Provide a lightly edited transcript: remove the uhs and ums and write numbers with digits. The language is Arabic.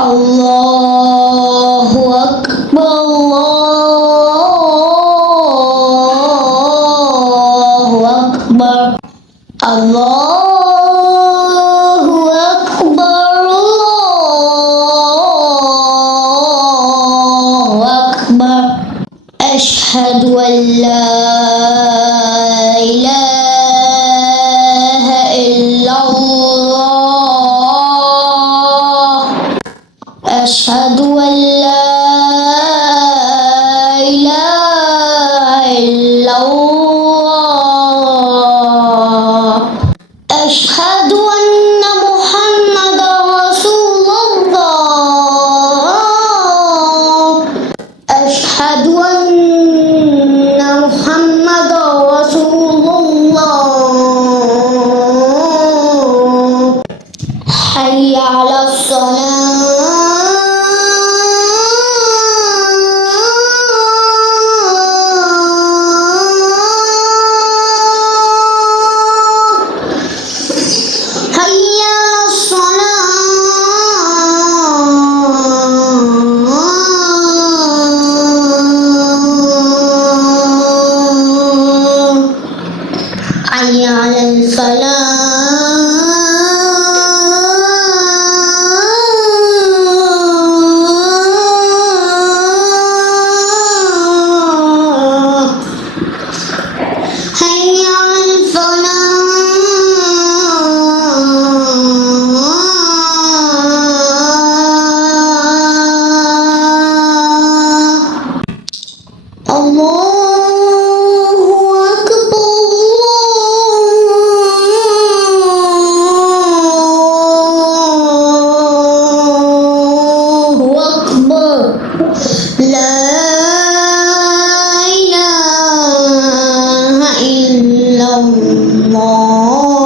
അല്ലാഹു അക്ബർ അല്ലാഹു അക്ബർ അല്ലാഹു അക്ബർ അല്ലാഹു അക്ബർ അഷ്ഹദു അൻ ലാ ഇലാഹ ഇല്ലല്ലാഹ് أشهد أن لا إله إلا الله أشهد أن محمدا رسول الله أشهد أن محمدا رسول الله حي على الصلاة حي على الصلاة حي على الفلاح حي على الفلاح الله أكبر الله أكبر لا إله إلا الله